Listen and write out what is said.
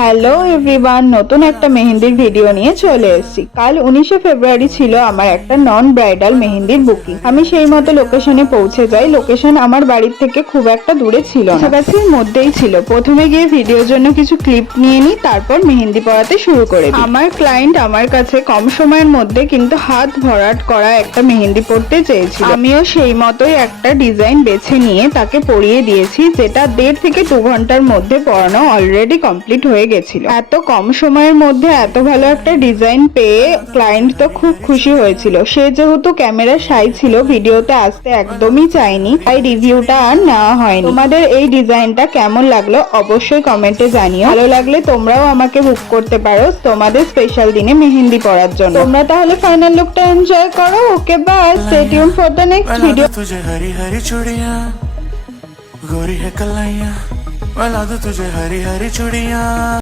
Hello everyone, নতুন একটা মেহেন্দির ভিডিও নিয়ে চলে এসেছি। কাল 19শে ফেব্রুয়ারি ছিল আমার একটা নন ব্রাইডাল মেহেন্দির বুকিং। আমি সেই মতো লোকেশনে পৌঁছে যাই। লোকেশন আমার বাড়ির থেকে খুব একটা দূরে ছিল না, কাছাকাছির মধ্যেই ছিল। প্রথমে গিয়ে ভিডিওর জন্য কিছু ক্লিপ নিয়ে নিই, তারপর মেহেন্দি পরাতে শুরু করে দিই। আমার ক্লায়েন্ট আমার কাছে কম সময়ের মধ্যে কিন্তু হাত ভরাট করা একটা মেহেন্দি পরতে চেয়েছিল। আমিও সেই মতোই একটা ডিজাইন বেছে নিয়ে তাকে পরিয়ে দিয়েছি, যেটা 1.5 থেকে 2 ঘন্টার মধ্যে পরানো অলরেডি কমপ্লিট হয়ে গেছিল। এত কম সময়ের মধ্যে এত ভালো একটা ডিজাইন পেয়ে ক্লায়েন্ট তো খুব খুশি হয়েছিল। সে যেহেতু ক্যামেরা শাই ছিল, ভিডিওতে আসতে একদমই চায়নি, তাই রিভিউটা আর নেওয়া হয়নি। তোমাদের এই ডিজাইনটা কেমন লাগলো অবশ্যই কমেন্টে জানিও। ভালো লাগলে তোমরাও আমাকে বুক করতে পারো তোমাদের স্পেশাল দিনে মেহেন্দি পরার জন্য। তোমরা তাহলে ফাইনাল লুকটা এনজয় করো। Okay bye, stay tune for the next video. तुझे हरी हरी चूड़ियां गोरी है कलाइयां, मला दो तुझे हरी हरी चूड़ियां।